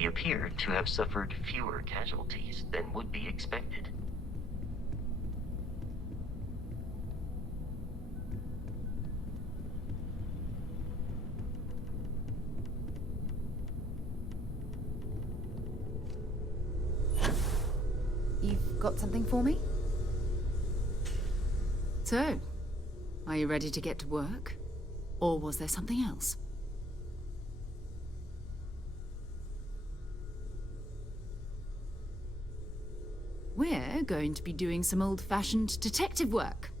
we appear to have suffered fewer casualties than would be expected. You've got something for me? So, are you ready to get to work? Or was there something else? We're going to be doing some old-fashioned detective work.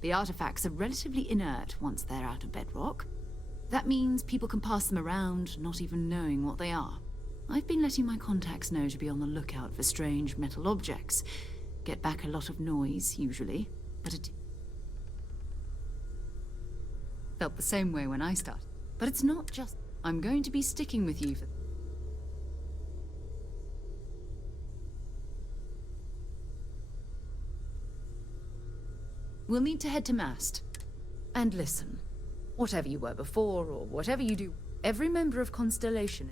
The artifacts are relatively inert once they're out of bedrock. That means people can pass them around, not even knowing what they are. I've been letting my contacts know to be on the lookout for strange metal objects. Get back a lot of noise, usually, but it felt the same way when I started. But it's not just... I'm going to be sticking with you for... We'll need to head to Mast. And listen, whatever you were before, or whatever you do, every member of Constellation...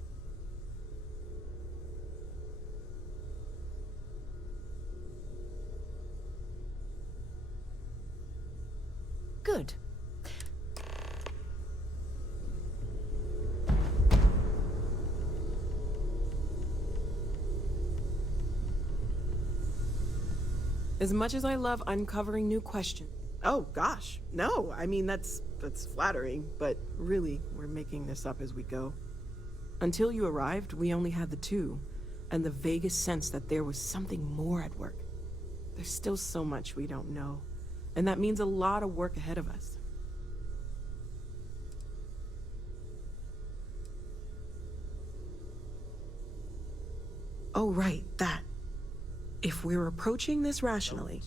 Good. As much as I love uncovering new questions. Oh gosh, no, I mean that's flattering, but really, we're making this up as we go. Until you arrived, we only had the two, and the vaguest sense that there was something more at work. There's still so much we don't know, and that means a lot of work ahead of us. Oh right, that. If we're approaching this rationally,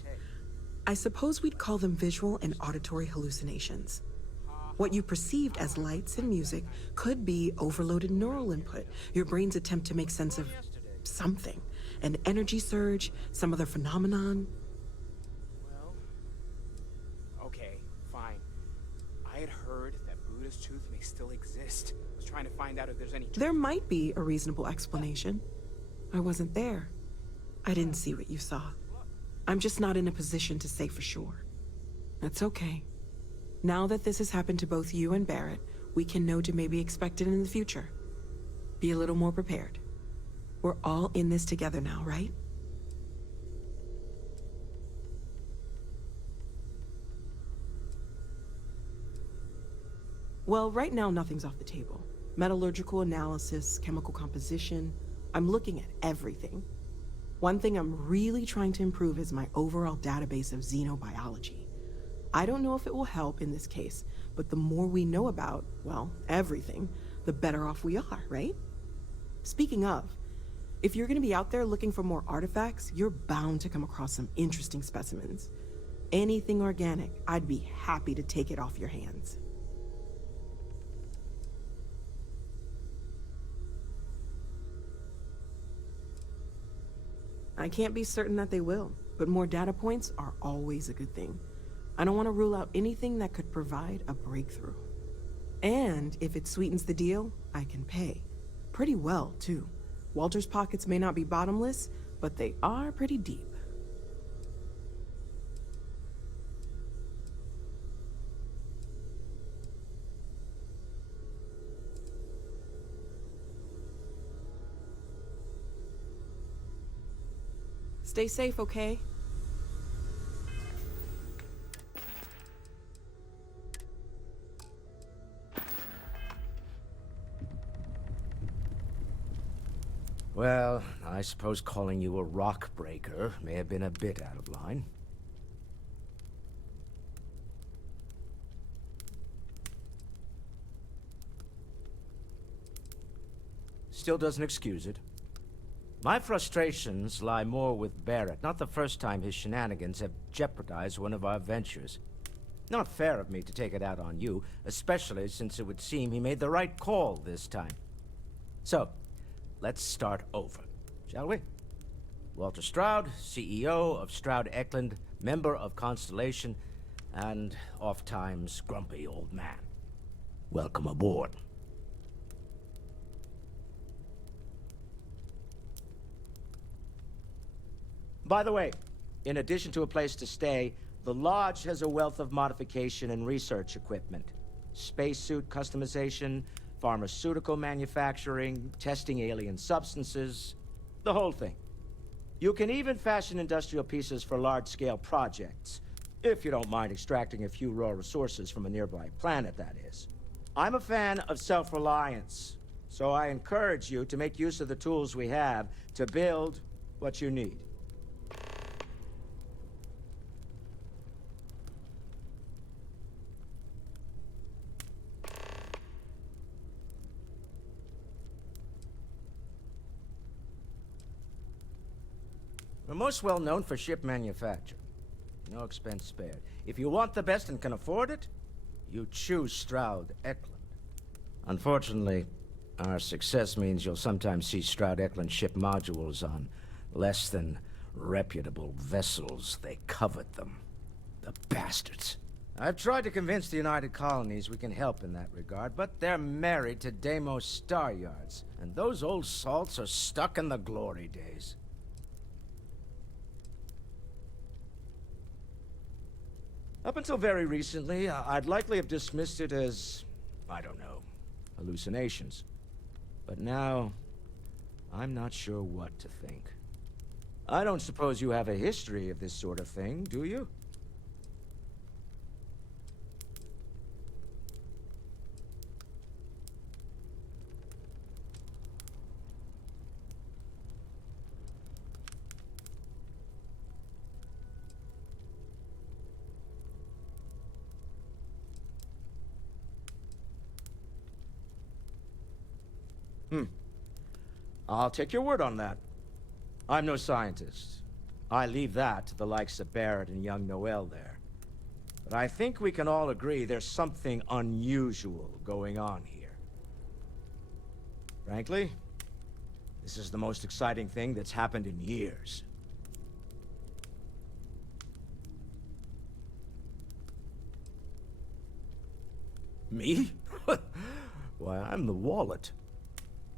I suppose we'd call them visual and auditory hallucinations. What you perceived as lights and music could be overloaded neural input, your brain's attempt to make sense of something. An energy surge, some other phenomenon. Well, okay, fine. I had heard that Buddha's tooth may still exist. I was trying to find out if there's any... There might be a reasonable explanation. I wasn't there. I didn't see what you saw. I'm just not in a position to say for sure. That's okay. Now that this has happened to both you and Barrett, we can know to maybe expect it in the future. Be a little more prepared. We're all in this together now, right? Well, right now nothing's off the table. Metallurgical analysis, chemical composition. I'm looking at everything. One thing I'm really trying to improve is my overall database of xenobiology. I don't know if it will help in this case, but the more we know about, well, everything, the better off we are, right? Speaking of, if you're gonna be out there looking for more artifacts, you're bound to come across some interesting specimens. Anything organic, I'd be happy to take it off your hands. I can't be certain that they will, but more data points are always a good thing. I don't want to rule out anything that could provide a breakthrough. And if it sweetens the deal, I can pay. Pretty well, too. Walter's pockets may not be bottomless, but they are pretty deep. Stay safe, okay? Well, I suppose calling you a rock breaker may have been a bit out of line. Still doesn't excuse it. My frustrations lie more with Barrett. Not the first time his shenanigans have jeopardized one of our ventures. Not fair of me to take it out on you, especially since it would seem he made the right call this time. So, let's start over, shall we? Walter Stroud, CEO of Stroud Eklund, member of Constellation, and oft-times grumpy old man. Welcome aboard. By the way, in addition to a place to stay, the Lodge has a wealth of modification and research equipment. Spacesuit customization, pharmaceutical manufacturing, testing alien substances, the whole thing. You can even fashion industrial pieces for large-scale projects, if you don't mind extracting a few raw resources from a nearby planet, that is. I'm a fan of self-reliance, so I encourage you to make use of the tools we have to build what you need. We're most well known for ship manufacture. No expense spared. If you want the best and can afford it, you choose Stroud Eklund. Unfortunately, our success means you'll sometimes see Stroud Eklund ship modules on less than reputable vessels. They covet them. The bastards. I've tried to convince the United Colonies we can help in that regard, but they're married to Deimos Star Yards, and those old salts are stuck in the glory days. Up until very recently, I'd likely have dismissed it as, I don't know, hallucinations. But now, I'm not sure what to think. I don't suppose you have a history of this sort of thing, do you? I'll take your word on that. I'm no scientist. I leave that to the likes of Barrett and young Noel there. But I think we can all agree there's something unusual going on here. Frankly, this is the most exciting thing that's happened in years. Me? Why, I'm the wallet.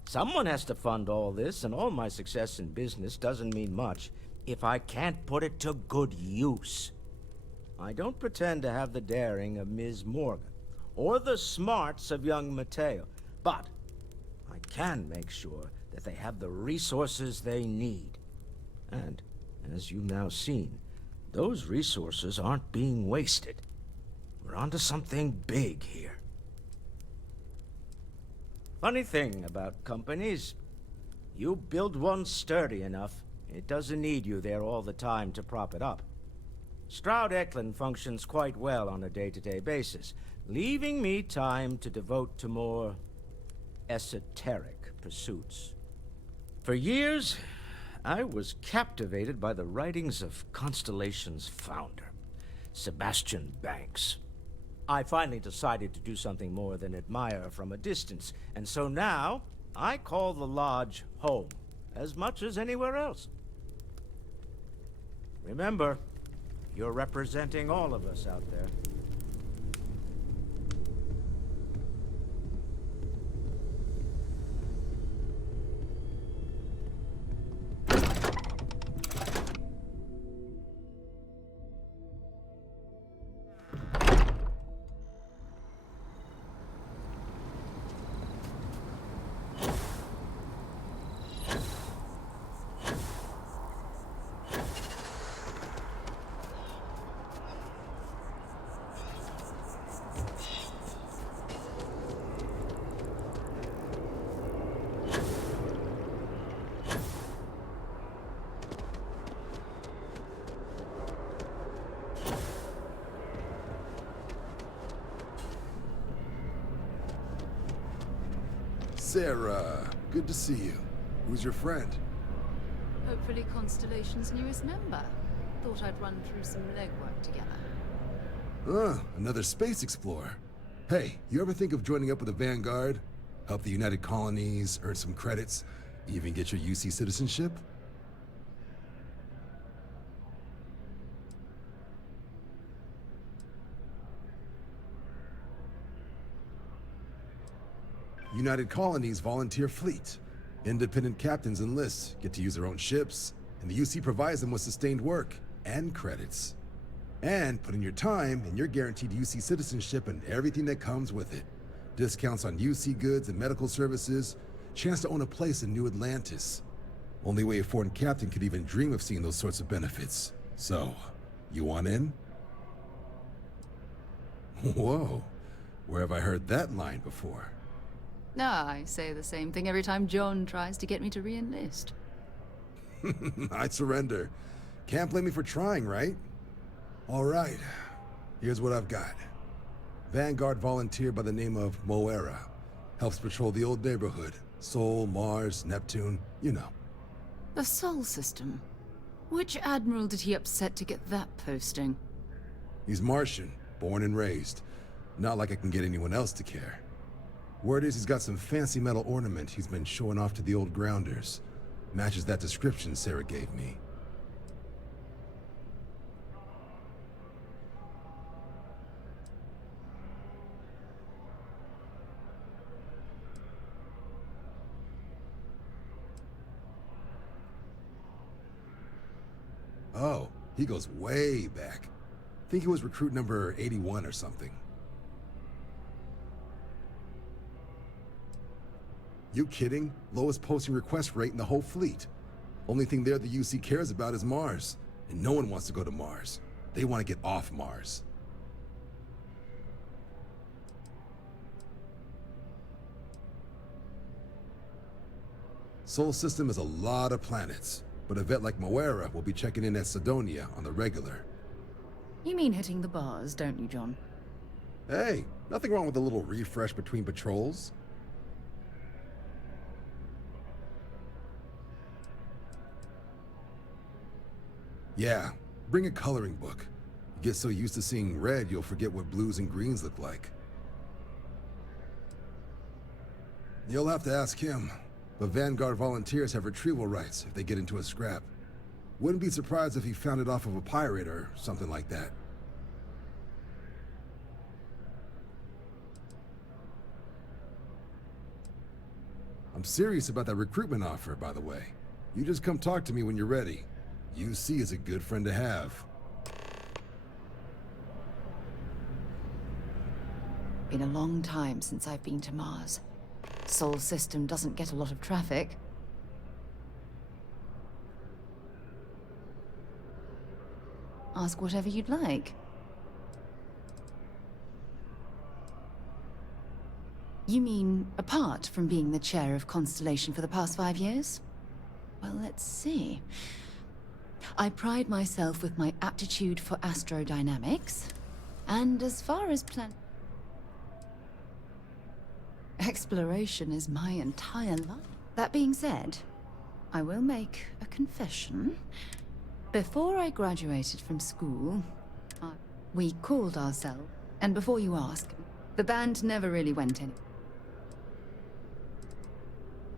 Someone has to fund all this, and all my success in business doesn't mean much if I can't put it to good use. I don't pretend to have the daring of Ms. Morgan, or the smarts of young Mateo, but I can make sure that they have the resources they need. And, as you've now seen, those resources aren't being wasted. We're onto something big here. Funny thing about companies, you build one sturdy enough, it doesn't need you there all the time to prop it up. Stroud Eklund functions quite well on a day-to-day basis, leaving me time to devote to more esoteric pursuits. For years, I was captivated by the writings of Constellation's founder, Sebastian Banks. I finally decided to do something more than admire from a distance, and so now, I call the Lodge home, as much as anywhere else. Remember, you're representing all of us out there. Sarah, good to see you. Who's your friend? Hopefully Constellation's newest member. Thought I'd run through some legwork together. Another space explorer. Hey, you ever think of joining up with the Vanguard? Help the United Colonies, earn some credits, even get your UC citizenship? United Colonies volunteer fleet. Independent captains enlist, get to use their own ships, and the UC provides them with sustained work and credits. And put in your time, and you're guaranteed UC citizenship and everything that comes with it. Discounts on UC goods and medical services, chance to own a place in New Atlantis. Only way a foreign captain could even dream of seeing those sorts of benefits. So, you want in? Whoa, where have I heard that line before? I say the same thing every time John tries to get me to re-enlist. I'd surrender. Can't blame me for trying, right? All right, here's what I've got. Vanguard volunteer by the name of Moera. Helps patrol the old neighborhood. Sol, Mars, Neptune, you know. The Sol system. Which admiral did he upset to get that posting? He's Martian, born and raised. Not like I can get anyone else to care. Word is he's got some fancy metal ornament he's been showing off to the old grounders. Matches that description Sarah gave me. Oh, he goes way back. Think he was recruit number 81 or something. You kidding? Lowest posting request rate in the whole fleet. Only thing there the UC cares about is Mars. And no one wants to go to Mars. They want to get off Mars. Sol system is a lot of planets, but a vet like Moera will be checking in at Sidonia on the regular. You mean hitting the bars, don't you, John? Hey, nothing wrong with a little refresh between patrols. Yeah, bring a coloring book. You get so used to seeing red, you'll forget what blues and greens look like. You'll have to ask him, but Vanguard volunteers have retrieval rights if they get into a scrap. Wouldn't be surprised if he found it off of a pirate or something like that. I'm serious about that recruitment offer, by the way. You just come talk to me when you're ready. UC is a good friend to have. Been a long time since I've been to Mars. Sol system doesn't get a lot of traffic. Ask whatever you'd like. You mean, apart from being the chair of Constellation for the past 5 years? Well, let's see. I pride myself with my aptitude for astrodynamics, and as far as exploration is my entire life. That being said, I will make a confession. Before I graduated from school, we called ourselves, and before you ask, the band never really went in.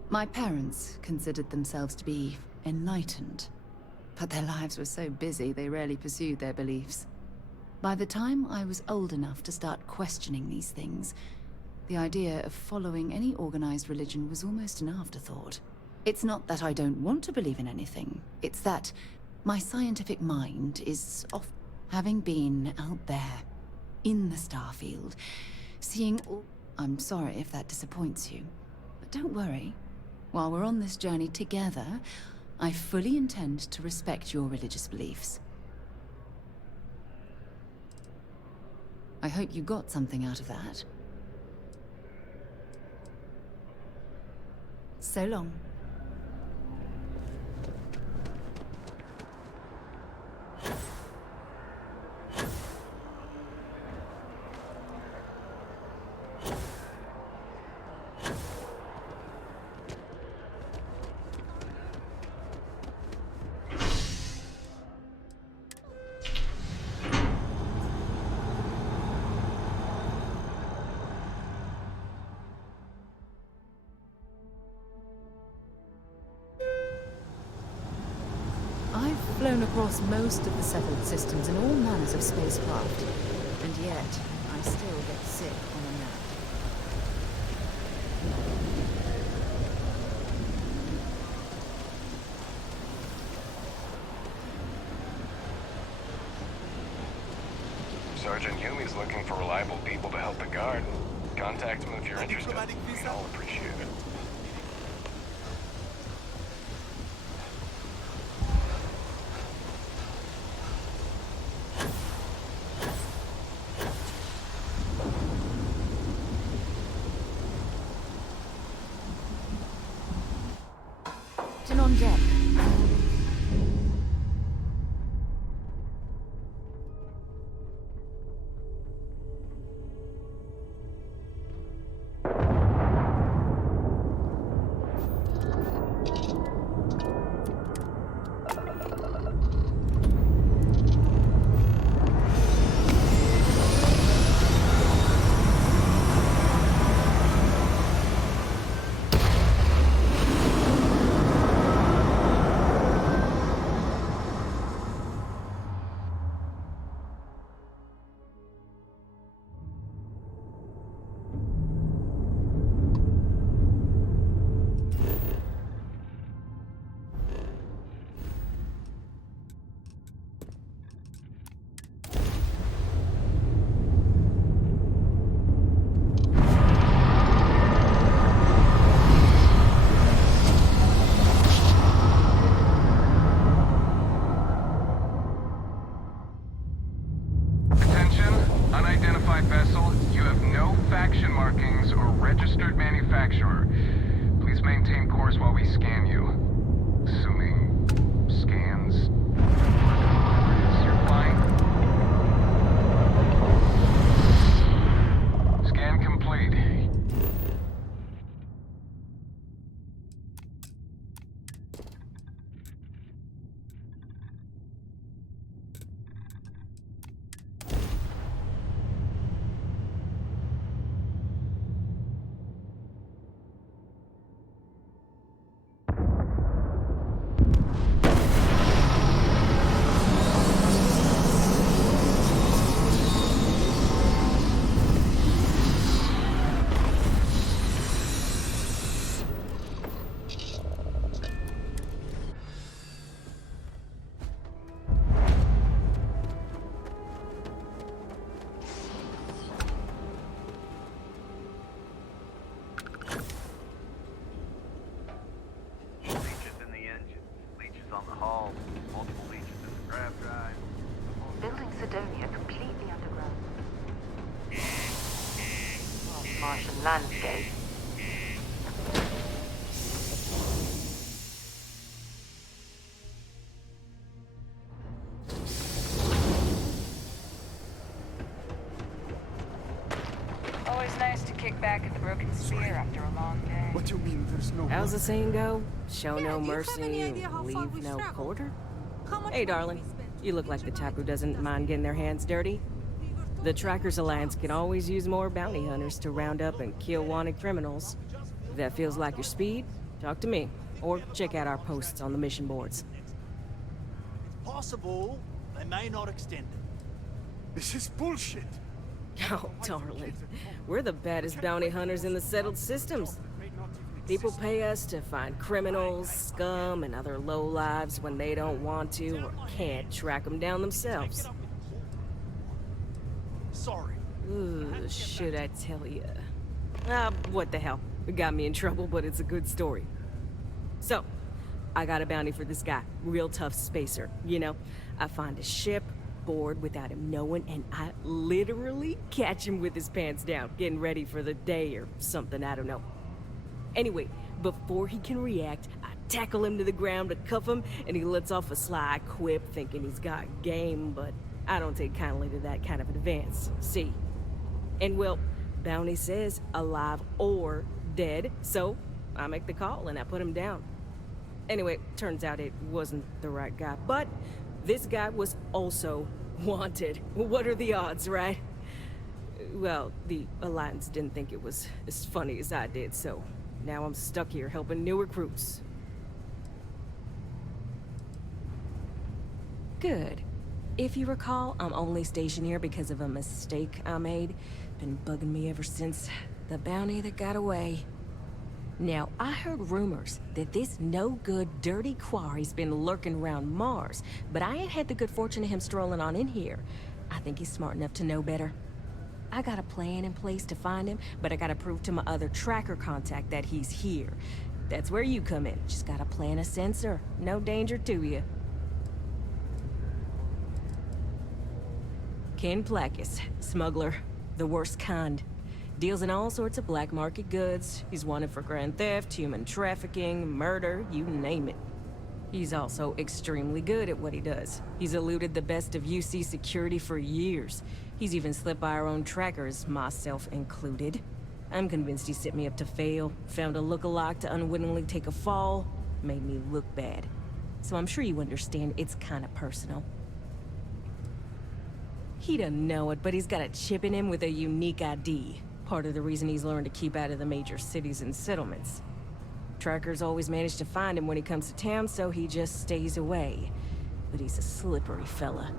My parents considered themselves to be enlightened, but their lives were so busy they rarely pursued their beliefs. By the time I was old enough to start questioning these things, the idea of following any organized religion was almost an afterthought. It's not that I don't want to believe in anything, it's that my scientific mind is off. Having been out there, in the starfield, seeing all... I'm sorry if that disappoints you, but don't worry. While we're on this journey together, I fully intend to respect your religious beliefs. I hope you got something out of that. So long. I've flown across most of the settled systems in all manners of spacecraft, and yet I still get sick on a nap. Sergeant Hume's looking for reliable people to help the guard. Contact him if you're interested. We'd all appreciate it. Captain on deck. Unidentified vessel, you have no faction markings or registered manufacturer. Please maintain course while we scan you. Assuming scans you're flying. Scan complete. Building Sidonia completely underground. Martian landscape. Always nice to kick back at the Broken Spear after a long day. What do you mean there's no How's the saying go? Show no mercy, leave no quarter? Hey, darling. You look like the type who doesn't mind getting their hands dirty. The Trackers Alliance can always use more bounty hunters to round up and kill wanted criminals. If that feels like your speed, talk to me. Or check out our posts on the mission boards. It's possible they may not extend it. This is bullshit. Oh, darling. We're the baddest bounty hunters in the settled systems. People pay us to find criminals, scum, and other lowlives when they don't want to or can't track them down themselves. Sorry. Ooh, should I tell you? What the hell? It got me in trouble, but it's a good story. So, I got a bounty for this guy. Real tough spacer, you know? I find a ship, board without him knowing, and I literally catch him with his pants down, getting ready for the day or something, I don't know. Anyway, before he can react, I tackle him to the ground to cuff him, and he lets off a sly quip thinking he's got game, but I don't take kindly to that kind of advance, see? And well, bounty says alive or dead, so I make the call and I put him down. Anyway, turns out it wasn't the right guy, but this guy was also wanted. What are the odds, right? Well, the Alliance didn't think it was as funny as I did, so now I'm stuck here helping new recruits. Good. If you recall, I'm only stationed here because of a mistake I made. Been bugging me ever since. The bounty that got away. Now, I heard rumors that this no-good, dirty quarry's been lurking around Mars, but I ain't had the good fortune of him strolling on in here. I think he's smart enough to know better. I got a plan in place to find him, but I gotta prove to my other tracker contact that he's here. That's where you come in. Just gotta plant a sensor. No danger to you. Ken Placus, smuggler. The worst kind. Deals in all sorts of black market goods. He's wanted for grand theft, human trafficking, murder, you name it. He's also extremely good at what he does. He's eluded the best of UC security for years. He's even slipped by our own trackers, myself included. I'm convinced he set me up to fail, found a look-alike to unwittingly take a fall, made me look bad. So I'm sure you understand it's kinda personal. He doesn't know it, but he's got a chip in him with a unique ID. Part of the reason he's learned to keep out of the major cities and settlements. Trackers always manage to find him when he comes to town, so he just stays away. But he's a slippery fella.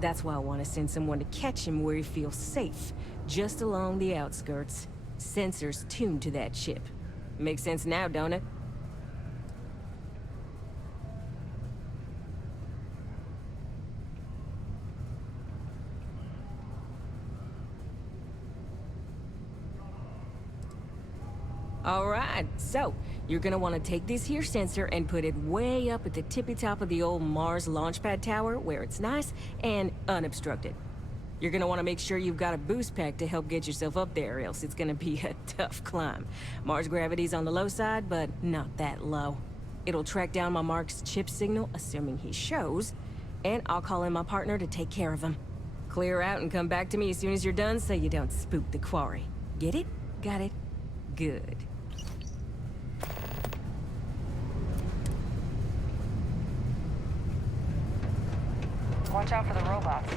That's why I want to send someone to catch him where he feels safe, just along the outskirts. Sensors tuned to that chip. Makes sense now, don't it? Alright, so, you're gonna want to take this here sensor and put it way up at the tippy top of the old Mars launchpad tower where it's nice and unobstructed. You're gonna want to make sure you've got a boost pack to help get yourself up there, else it's gonna be a tough climb. Mars gravity's on the low side, but not that low. It'll track down my Mark's chip signal, assuming he shows, and I'll call in my partner to take care of him. Clear out and come back to me as soon as you're done so you don't spook the quarry. Get it? Got it? Good. Watch out for the robots.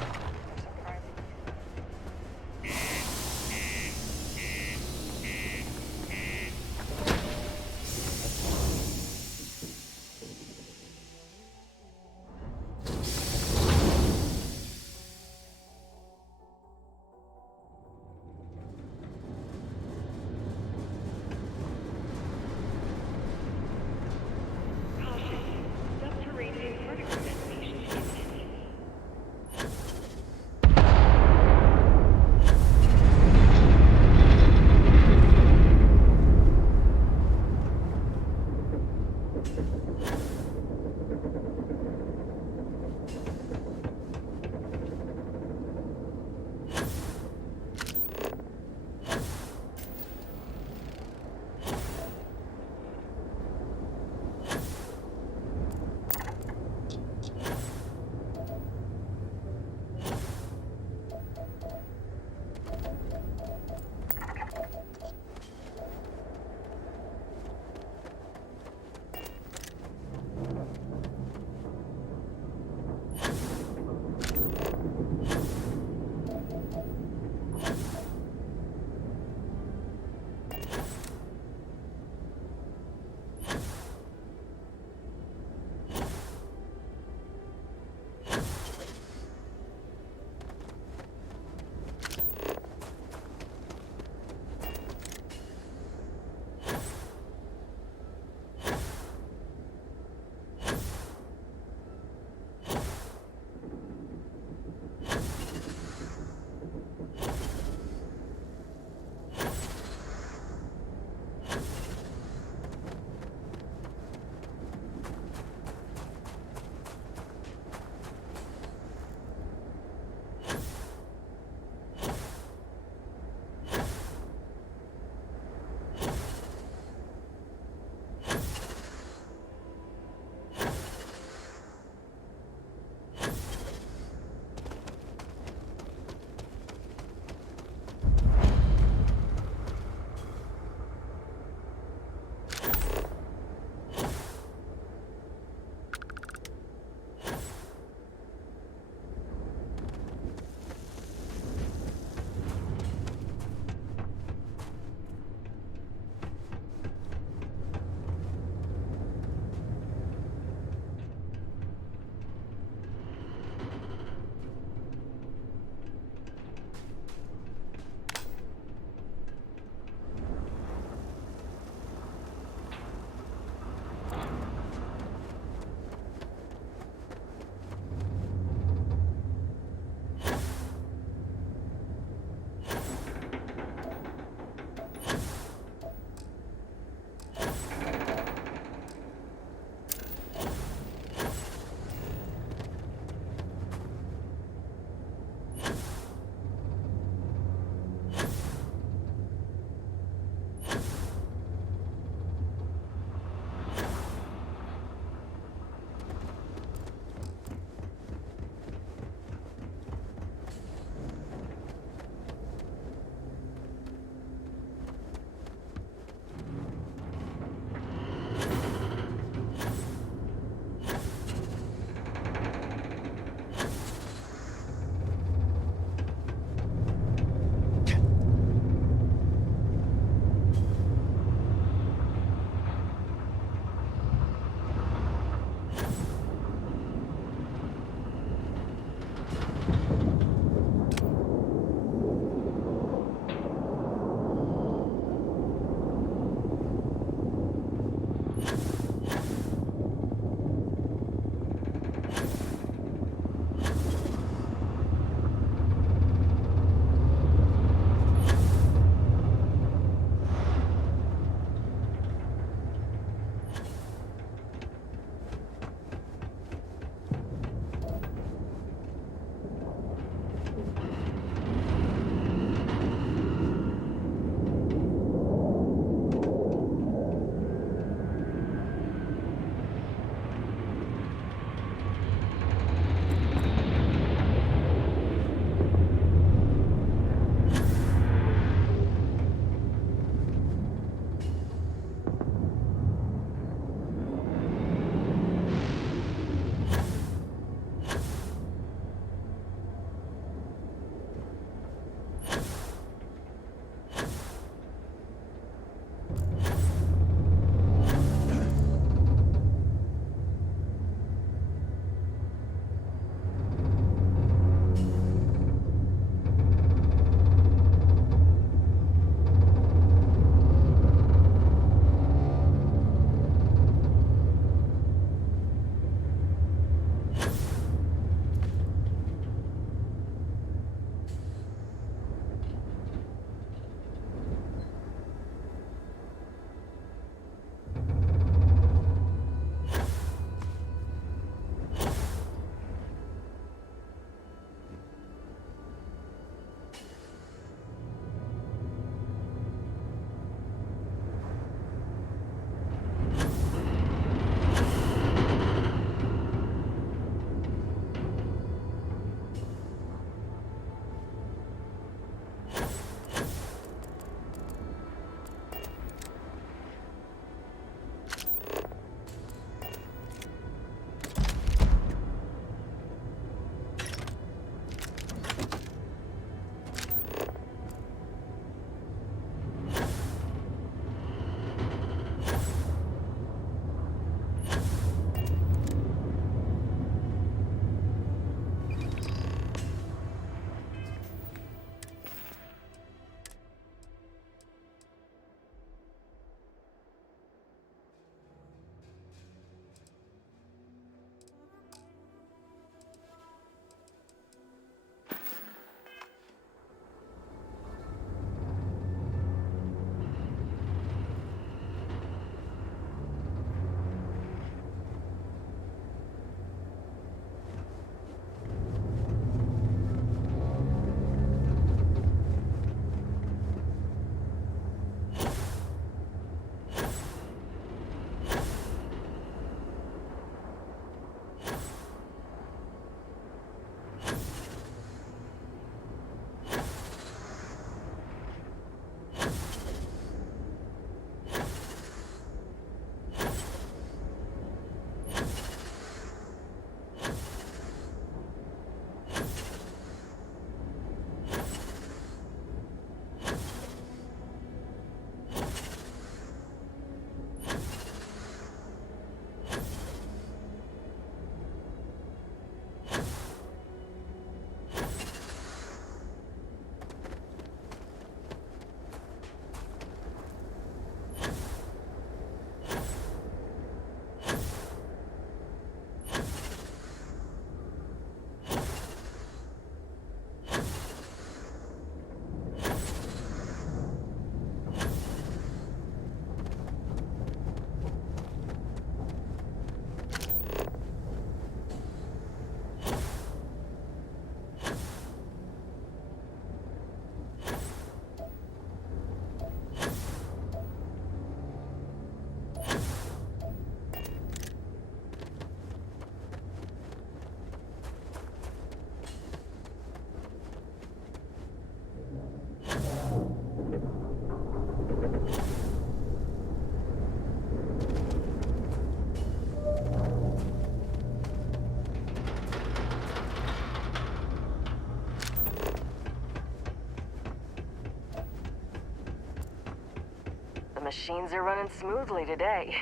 The machines are running smoothly today.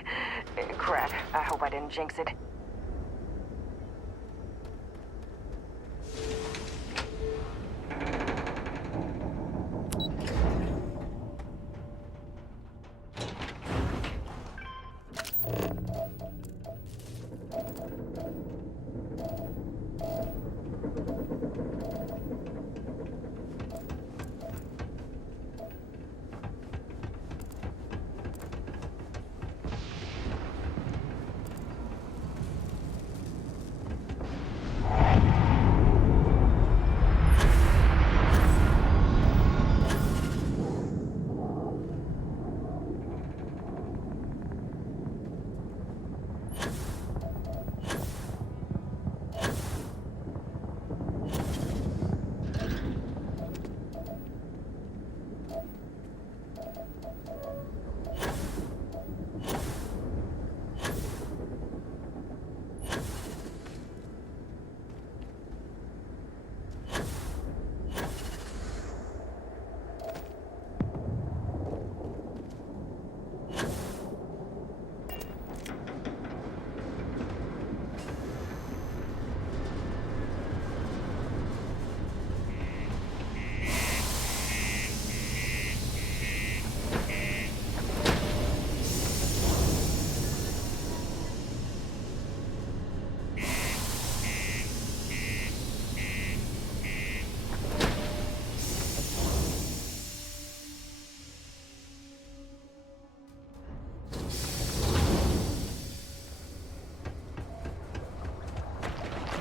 Crap, I hope I didn't jinx it.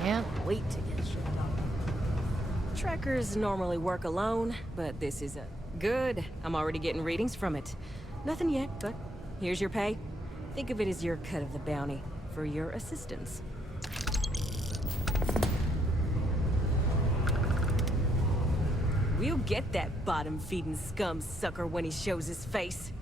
Can't wait to get shit done. Trackers normally work alone, but this is good. I'm already getting readings from it. Nothing yet, but here's your pay. Think of it as your cut of the bounty for your assistance. We'll get that bottom-feeding scum sucker when he shows his face.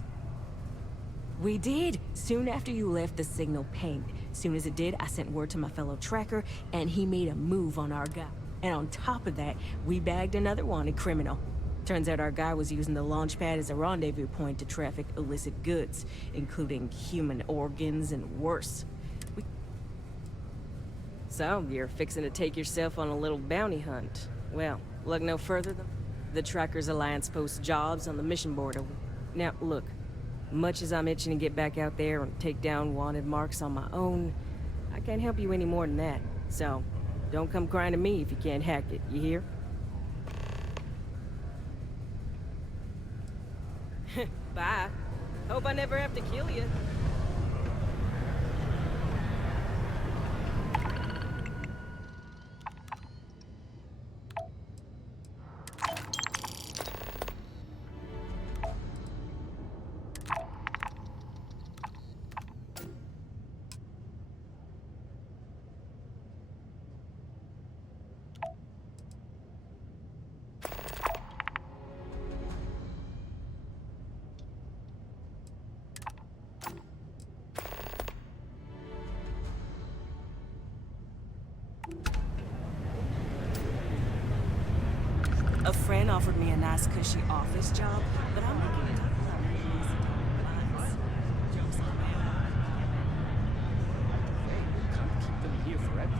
We did, soon after you left the signal pinged. Soon as it did, I sent word to my fellow tracker, and he made a move on our guy. And on top of that, we bagged another wanted criminal. Turns out our guy was using the launch pad as a rendezvous point to traffic illicit goods, including human organs and worse. So, you're fixing to take yourself on a little bounty hunt. Well, look no further than the Trackers Alliance posts jobs on the mission board. Now, look. Much as I'm itching to get back out there and take down wanted marks on my own, I can't help you any more than that. So, don't come crying to me if you can't hack it, you hear? Bye. Hope I never have to kill you. A friend offered me a nice cushy office job, but I'm making it Can't keep them here forever.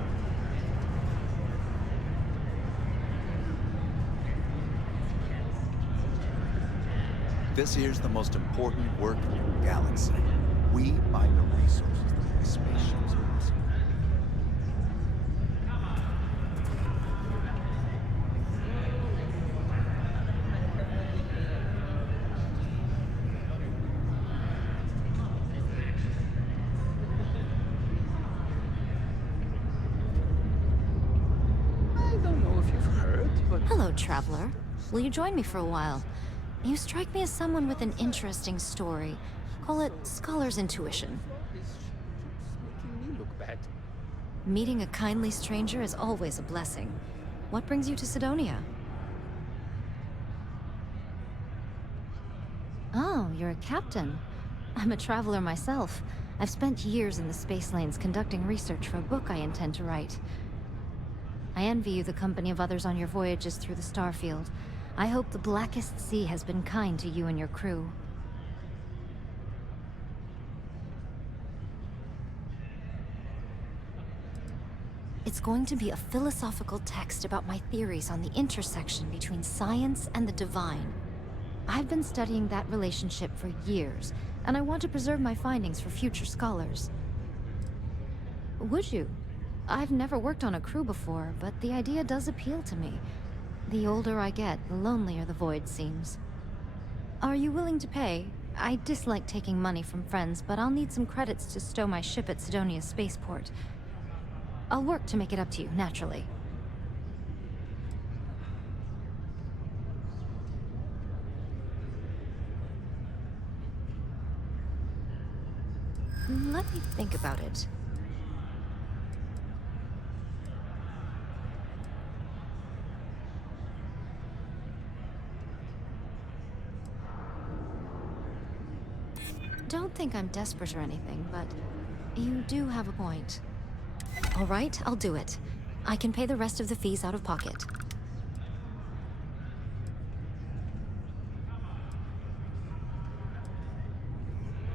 This here's the most important work in your galaxy. We mine the resources that these spaceships are missing. Hello, traveler. Will you join me for a while? You strike me as someone with an interesting story. Call it scholar's intuition. Making me look bad. Meeting a kindly stranger is always a blessing. What brings you to Sidonia? you're a captain. I'm a traveler myself. I've spent years in the space lanes conducting research for a book I intend to write. I envy you the company of others on your voyages through the starfield. I hope the Blackest Sea has been kind to you and your crew. It's going to be a philosophical text about my theories on the intersection between science and the divine. I've been studying that relationship for years, and I want to preserve my findings for future scholars. Would you? I've never worked on a crew before, but the idea does appeal to me. The older I get, the lonelier the void seems. Are you willing to pay? I dislike taking money from friends, but I'll need some credits to stow my ship at Sidonia's spaceport. I'll work to make it up to you, naturally. Let me think about it. Don't think I'm desperate or anything, but you do have a point. All right, I'll do it. I can pay the rest of the fees out of pocket.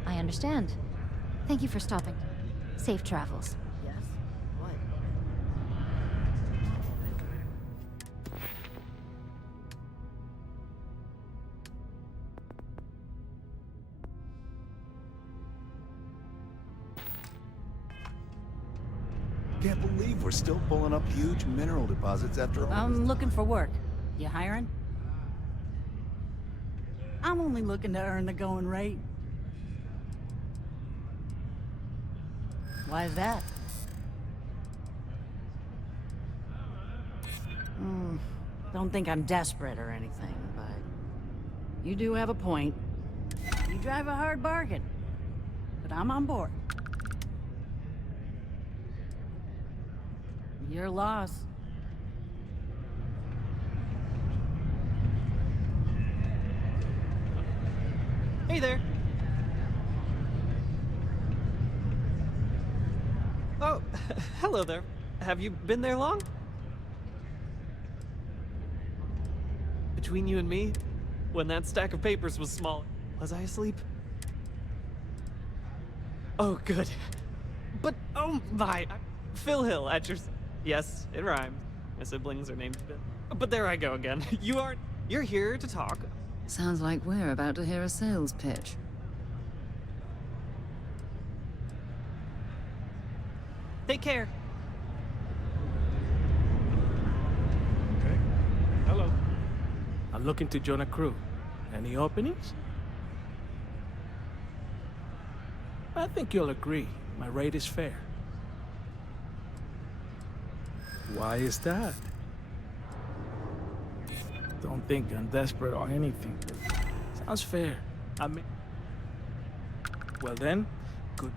I understand. Thank you for stopping. Safe travels. Yes. What? Can't believe we're still pulling up huge mineral deposits after all. I'm looking for work. You hiring? I'm only looking to earn the going rate. Why is that? Don't think I'm desperate or anything, but you do have a point. You drive a hard bargain, but I'm on board. Your loss. Hey there. Oh, hello there. Have you been there long? Between you and me, when that stack of papers was small, was I asleep? Oh, good. But, oh my, Phil Hill at your... Yes, it rhymes. My siblings are named Phil. But there I go again. You're here to talk. Sounds like we're about to hear a sales pitch. Take care. Okay. Hello. I'm looking to join a crew. Any openings? I think you'll agree. My rate is fair. Why is that? Don't think I'm desperate or anything. Sounds fair. I mean... Well then, good.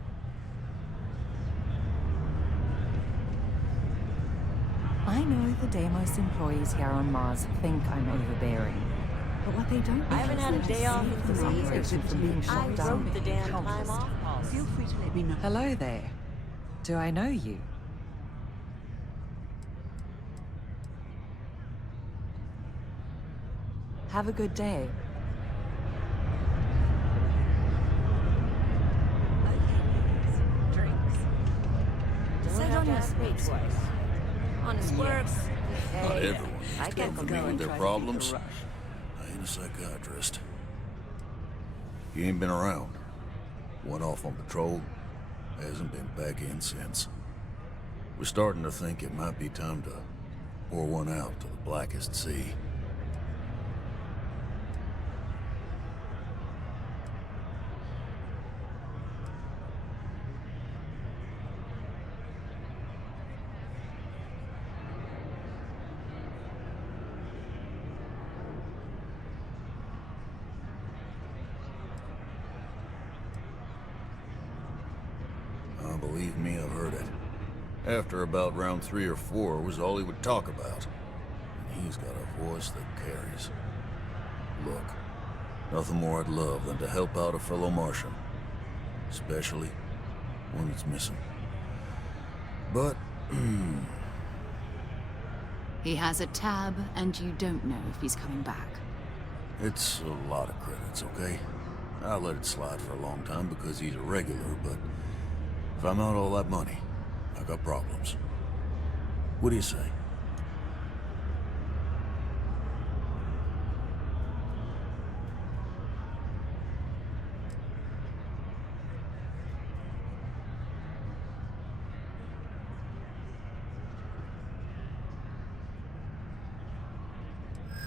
I know the Deimos employees here on Mars think I'm overbearing. But what they don't I haven't had a day off in 3 years. from being shot I down. wrote the damn time off policy. Feel free to let me know. Hello there. Do I know you? Have a good day. Drinks. Sit on your speed twice. Honest works. Not everyone needs to come to me with their problems. I ain't a psychiatrist. You ain't been around. Went off on patrol. Hasn't been back in since. We're starting to think it might be time to pour one out to the Blackest Sea. Believe me, I've heard it. After about round 3 or 4 was all he would talk about. And he's got a voice that carries. Look, Nothing more I'd love than to help out a fellow Martian. Especially when it's missing. But, He has a tab, and you don't know if he's coming back. it's a lot of credits, okay? I let it slide for a long time because he's a regular, but if I'm out all that money, I got problems. What do you say?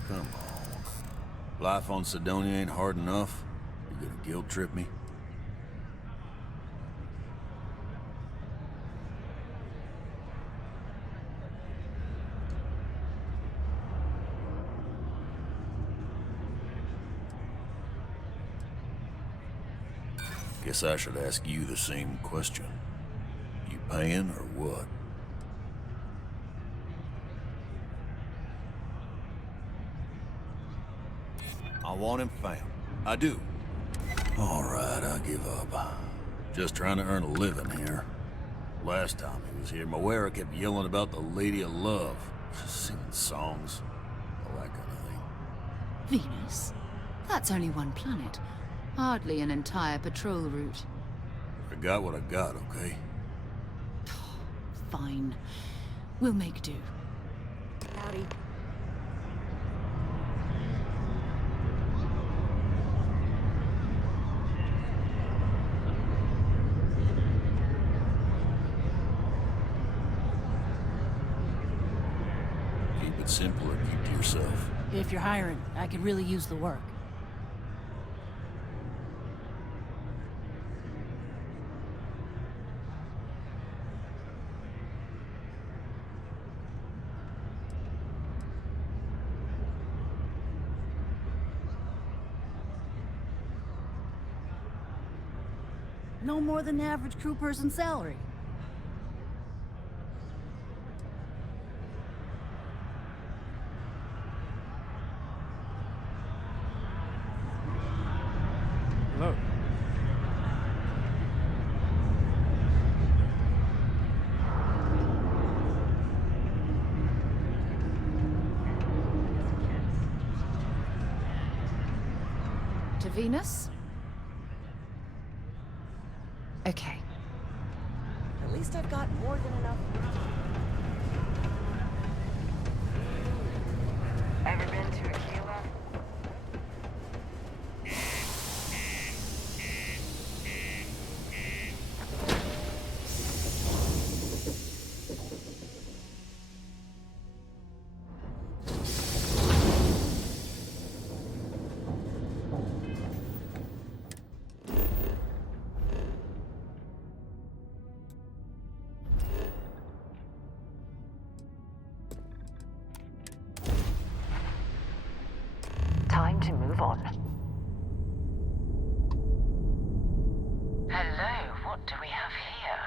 Come on. Life on Cydonia ain't hard enough. You gonna guilt trip me? Guess I should ask you the same question. You paying or what? I want him found. I do. All right, I give up. Just trying to earn a living here. Last time he was here, Moira kept yelling about the Lady of Love. Singing songs. All that kind of thing. Venus? That's only one planet. Hardly an entire patrol route. I got what I got, okay? Fine. We'll make do. Howdy. Keep it simple or keep to yourself. If you're hiring, I could really use the work. No more than the average crew person salary. Hello. To Venus? Okay. At least I've got more than enough. Ever been to Aquila? Time to move on. Hello, what do we have here?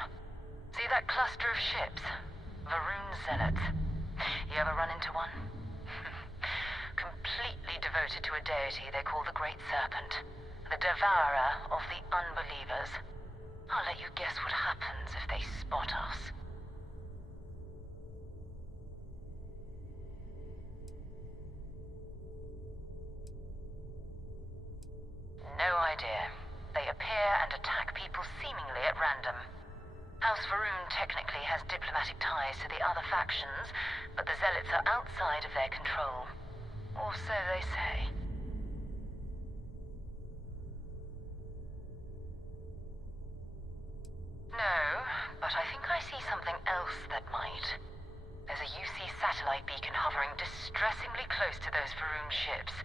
See that cluster of ships? Varun Zealots. You ever run into one? Completely devoted to a deity they call the Great Serpent, the devourer of the unbelievers. I'll let you guess what happens if they spot us. No idea. They appear and attack people seemingly at random. House Varun technically has diplomatic ties to the other factions, but the Zealots are outside of their control. Or so they say. No, but I think I see something else that might. There's a UC satellite beacon hovering distressingly close to those Varun ships.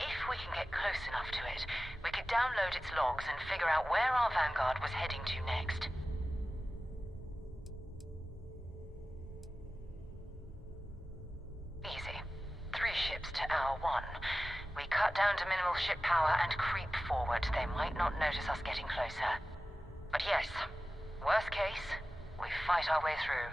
If we can get close enough to it, we could download its logs and figure out where our Vanguard was heading to next. Easy. 3 ships to our 1. We cut down to minimal ship power and creep forward. They might not notice us getting closer. But yes, worst case, we fight our way through.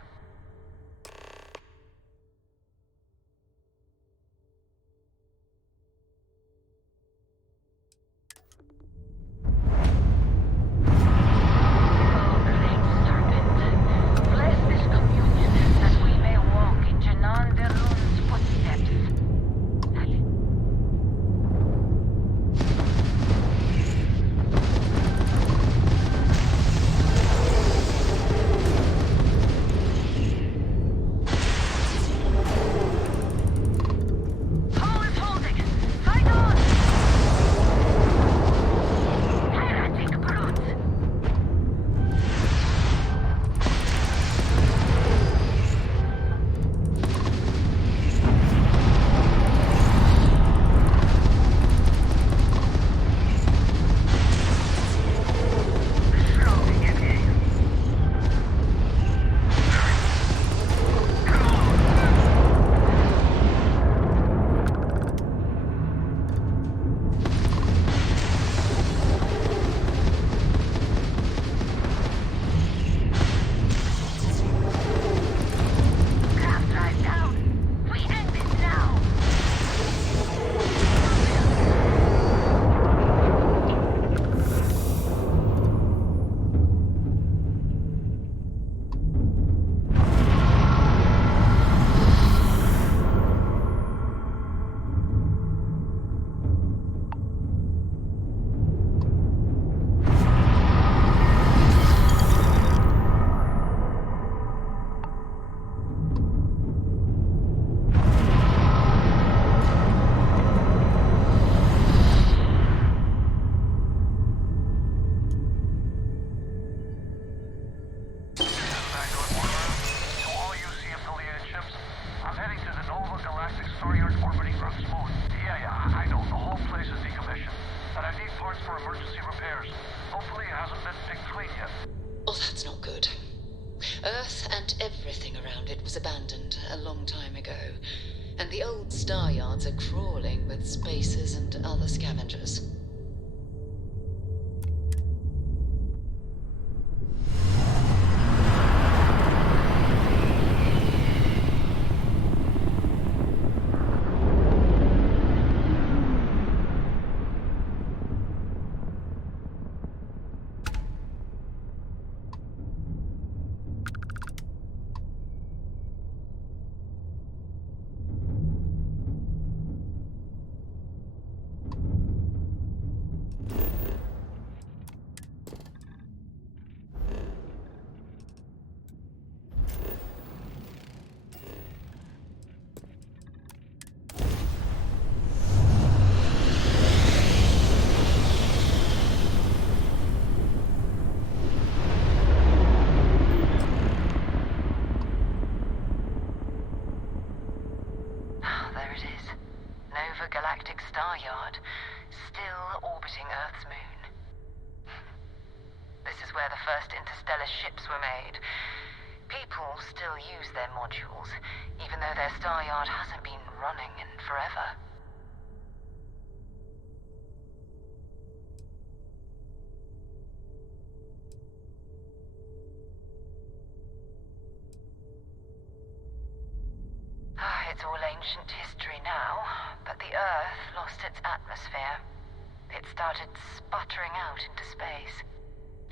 Earth orbiting Earth's moon. Yeah, I know. The whole place is decommissioned. And I need parts for emergency repairs. Hopefully it hasn't been picked clean yet. Oh, that's not good. Earth and everything around it was abandoned a long time ago. And the old star yards are crawling with spacers and other scavengers. Galactic Star Yard, still orbiting Earth's moon. This is where the first interstellar ships were made. People still use their modules, even though their star yard hasn't been running in forever. It's all ancient history now, but the Earth lost its atmosphere. It started sputtering out into space.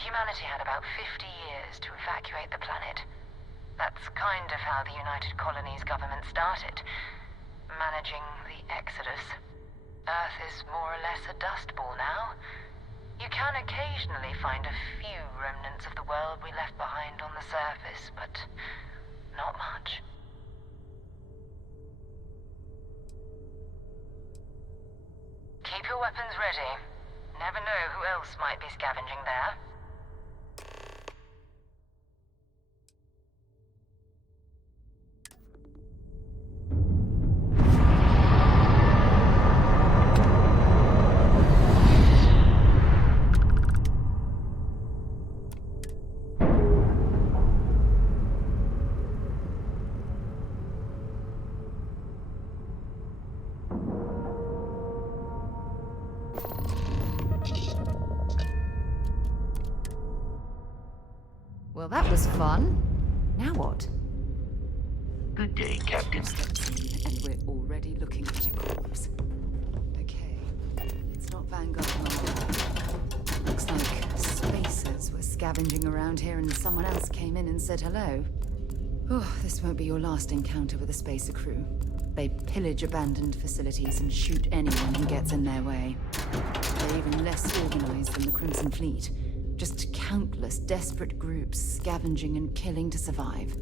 Humanity had about 50 years to evacuate the planet. That's kind of how the United Colonies government started, managing the exodus. Earth is more or less a dust ball now. You can occasionally find a few remnants of the world we left behind on the surface, but not much. Keep your weapons ready. Never know who else might be scavenging there. Well, that was fun. Now what? Good day, Captain. And we're already looking at a corpse. Okay, it's not Vanguard anymore. Looks like spacers were scavenging around here and someone else came in and said hello. Oh, this won't be your last encounter with a spacer crew. They pillage abandoned facilities and shoot anyone who gets in their way. They're even less organized than the Crimson Fleet. Just countless desperate groups scavenging and killing to survive.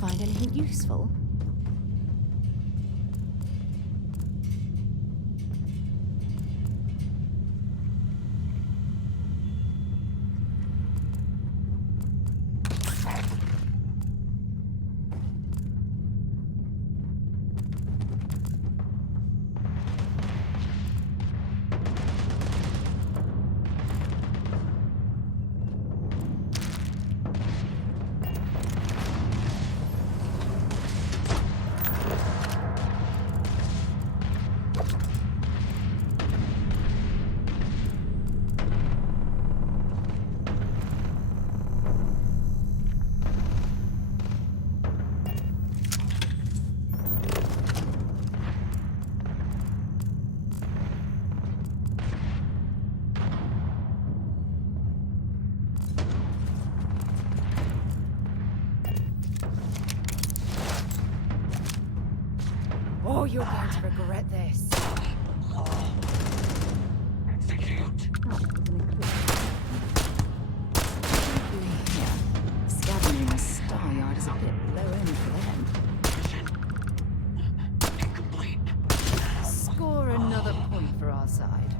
find anything useful? Oh, you're going to regret this. Yeah. Scavenging a star yard is a bit low end for them. Score another point for our side.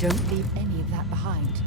Don't leave any of that behind.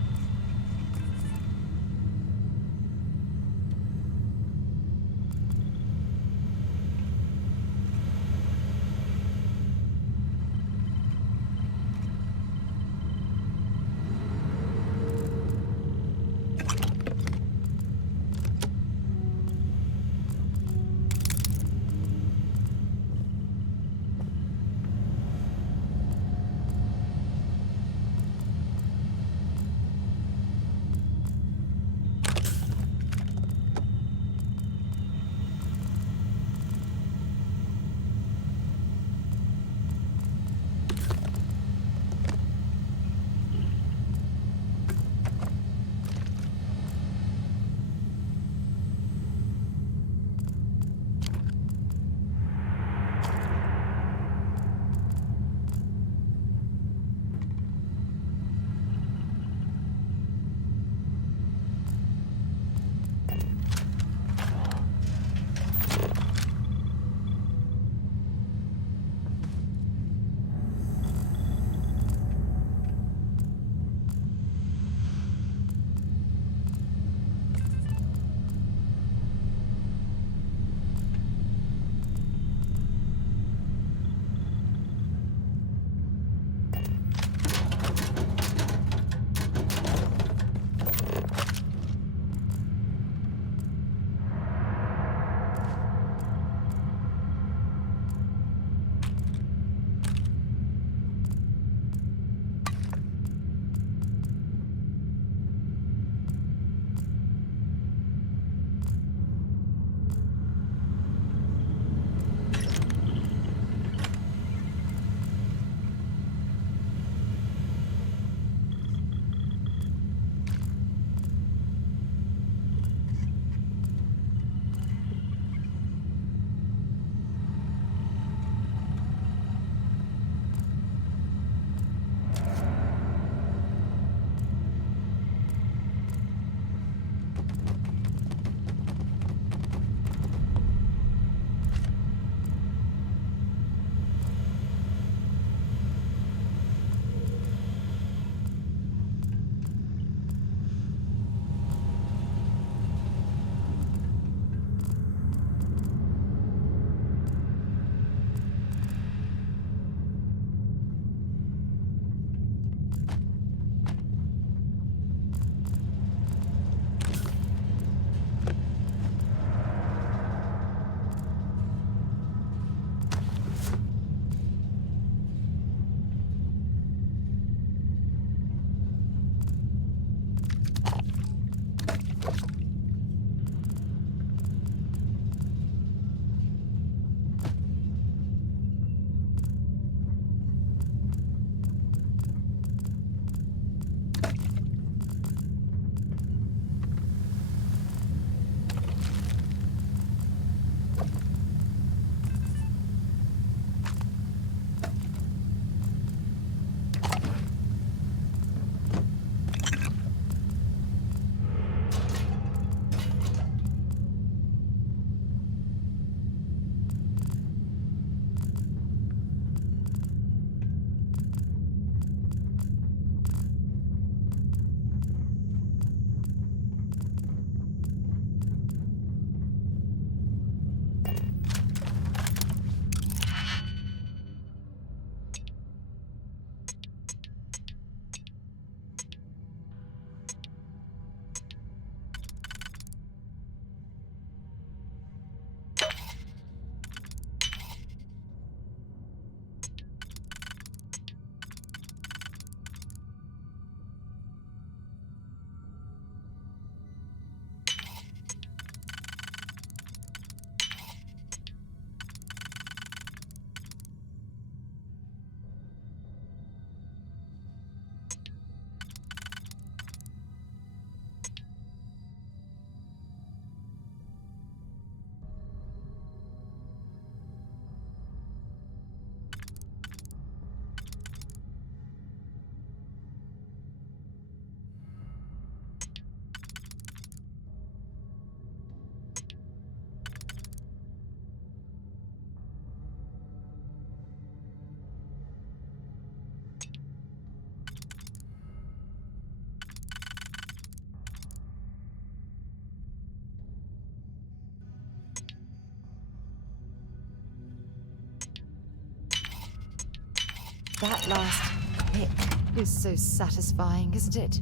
That last kick is so satisfying, isn't it?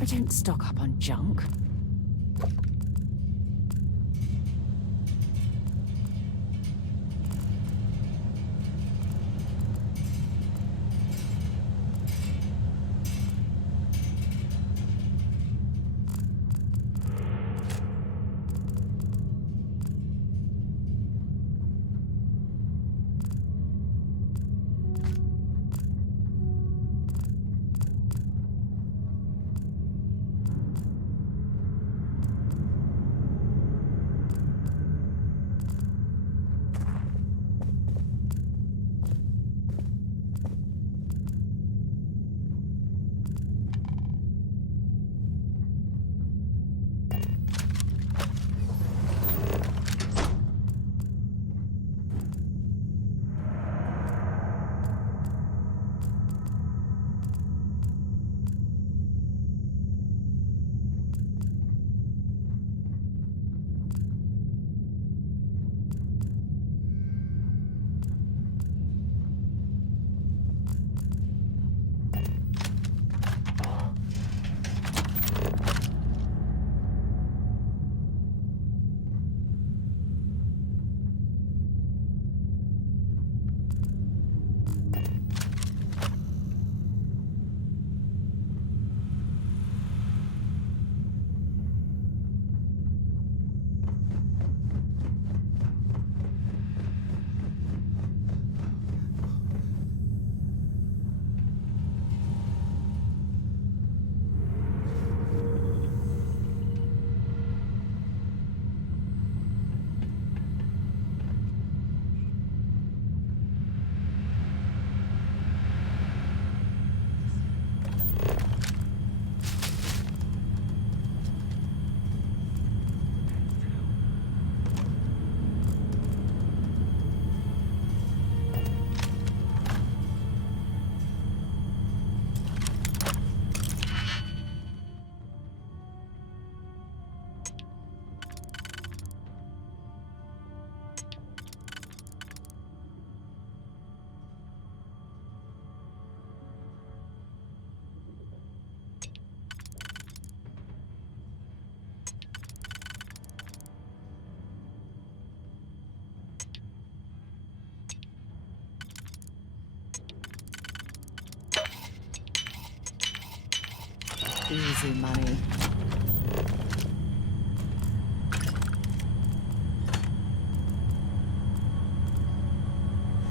I don't stock up on junk. Easy money.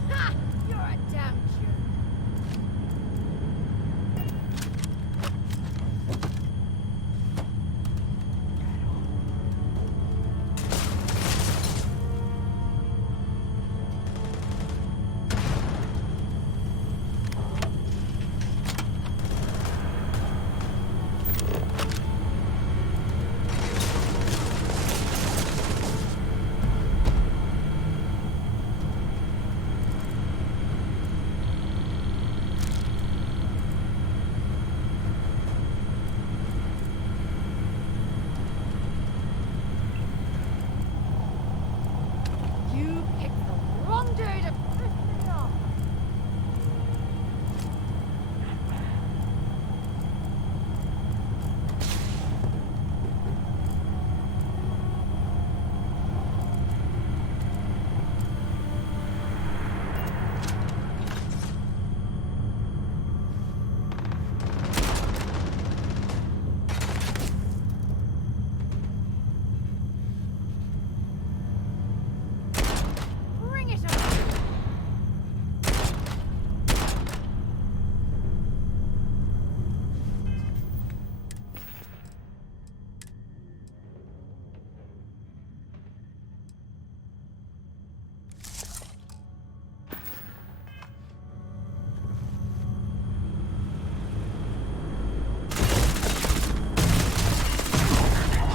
Ha! You're a damn jerk. You picked the wrong day to piss me off. Bring it on.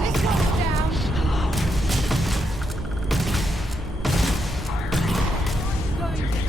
This one's down. Going to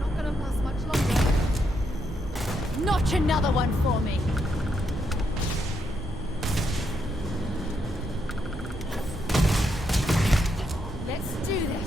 not gonna last much longer. Notch another one for me. Let's do this.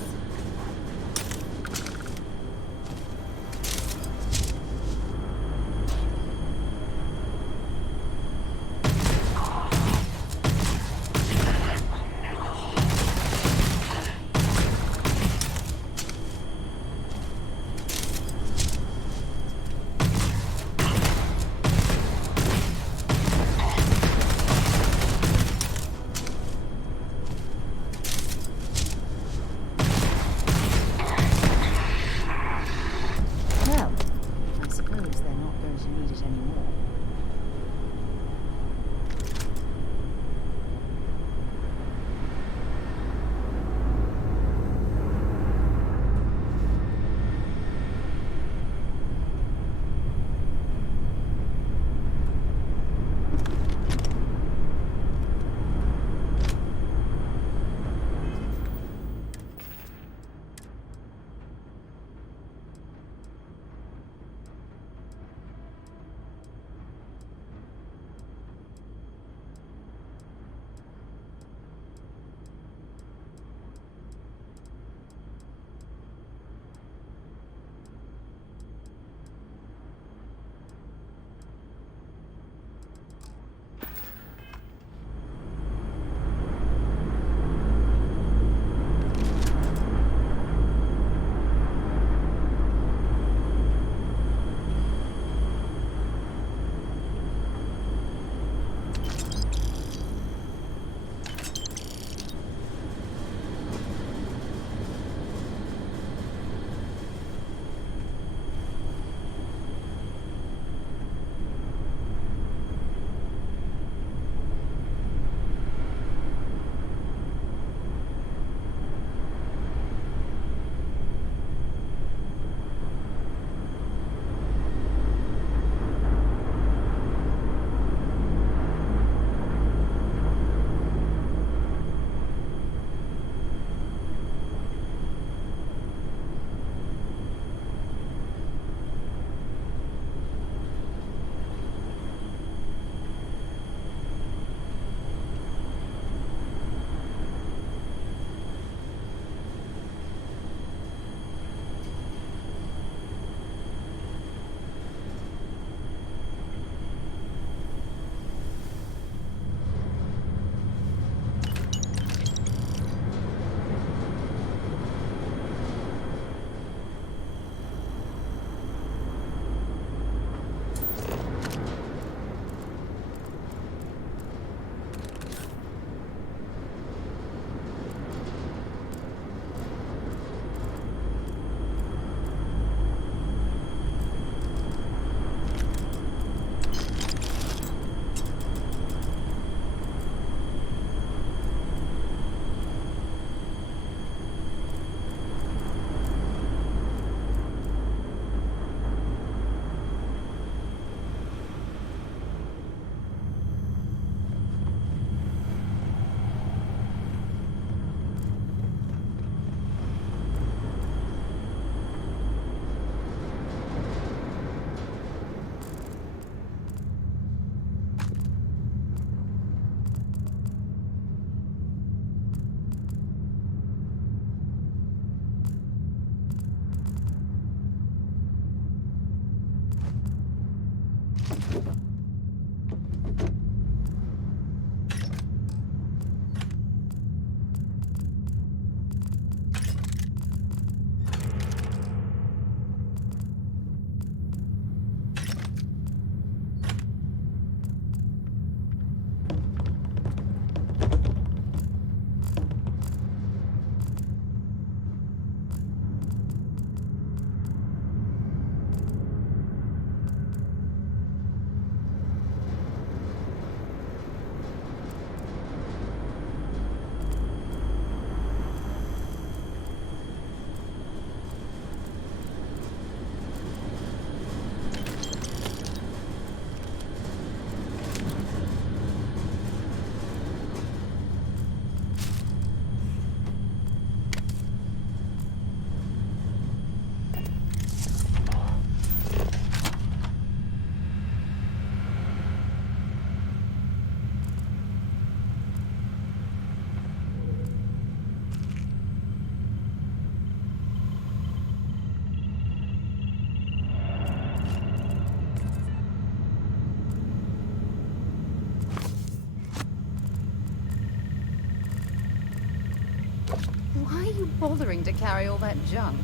Why are you bothering to carry all that junk?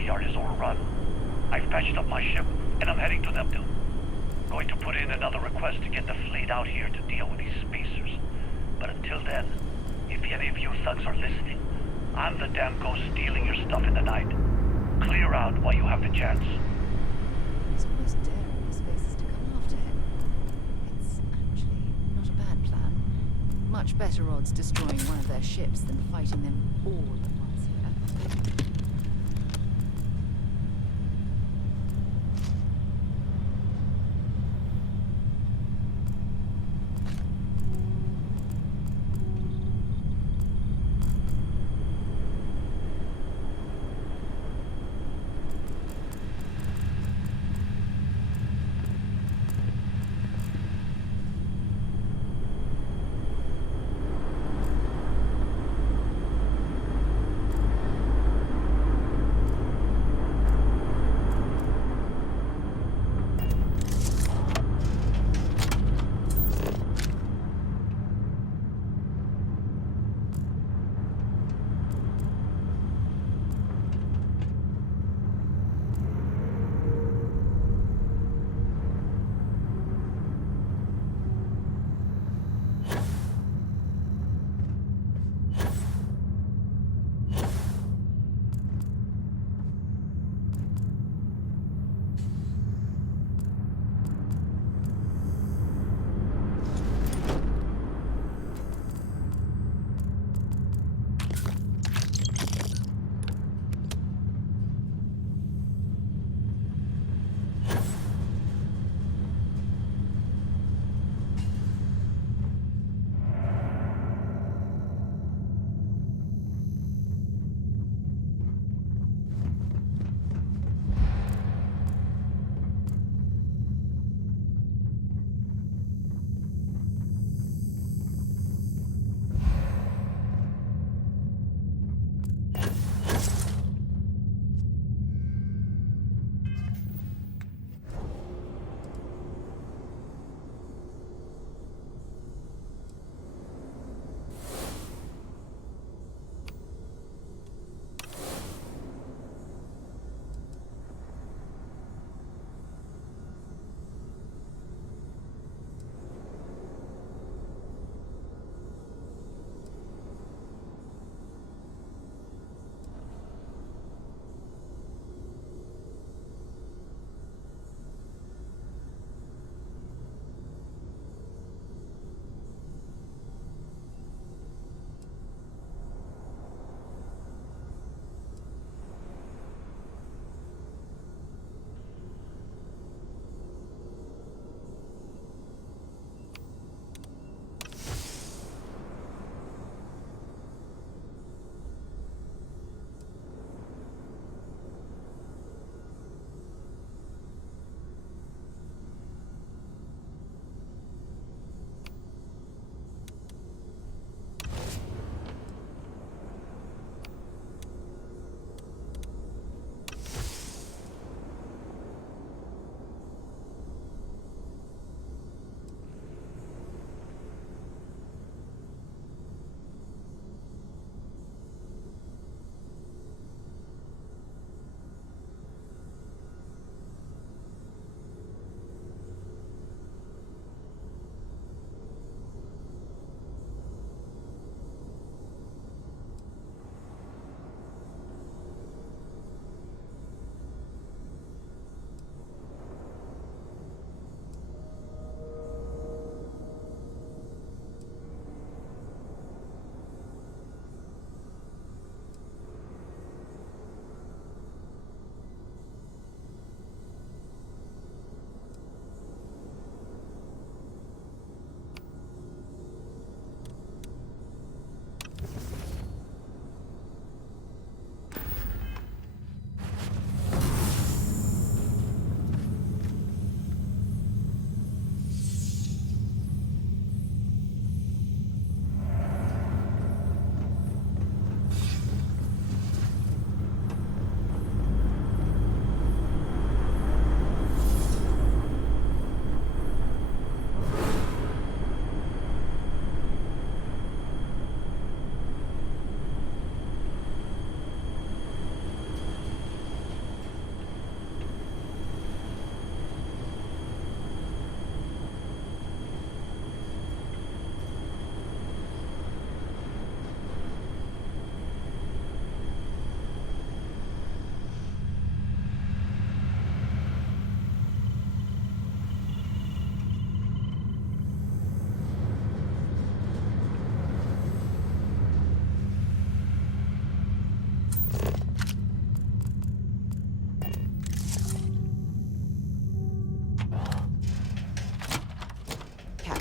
yard is overrun. I've patched up my ship, and I'm heading to Neptune. Going to put in another request to get the fleet out here to deal with these spacers. But until then, if any of you thugs are listening, I'm the damn ghost stealing your stuff in the night. Clear out while you have the chance. It's almost daring the spacers to come after him. It's actually not a bad plan. Much better odds destroying one of their ships than fighting them all at once here.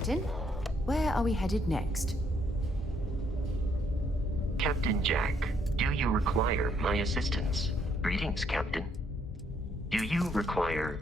Captain. Where are we headed next? Captain Jack, do you require my assistance? Greetings, Captain. Do you require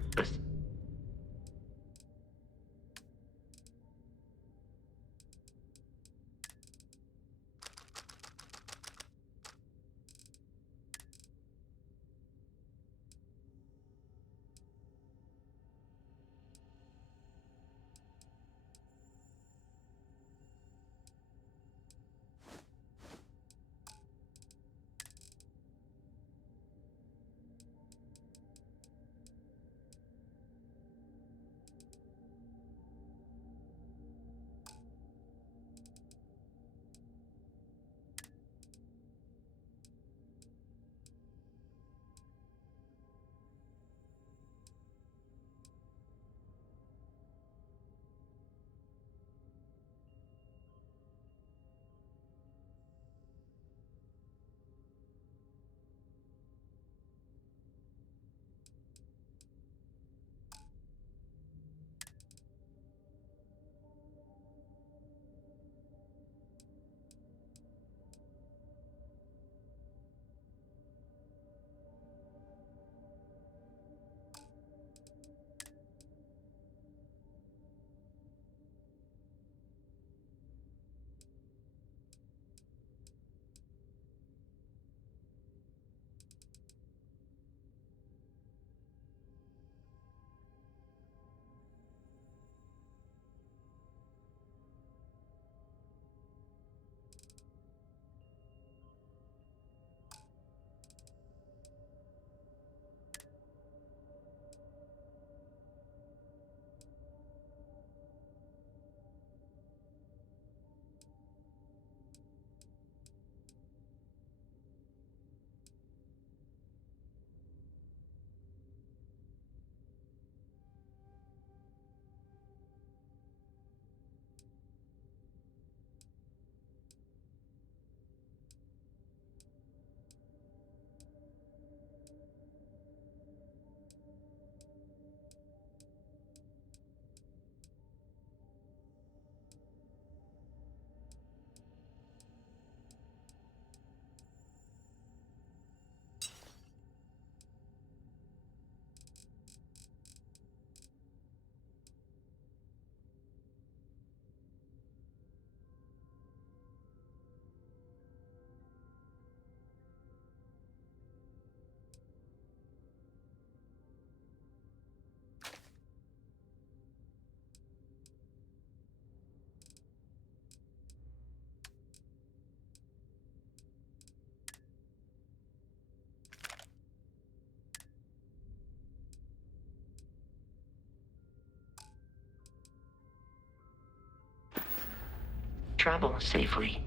travel safely?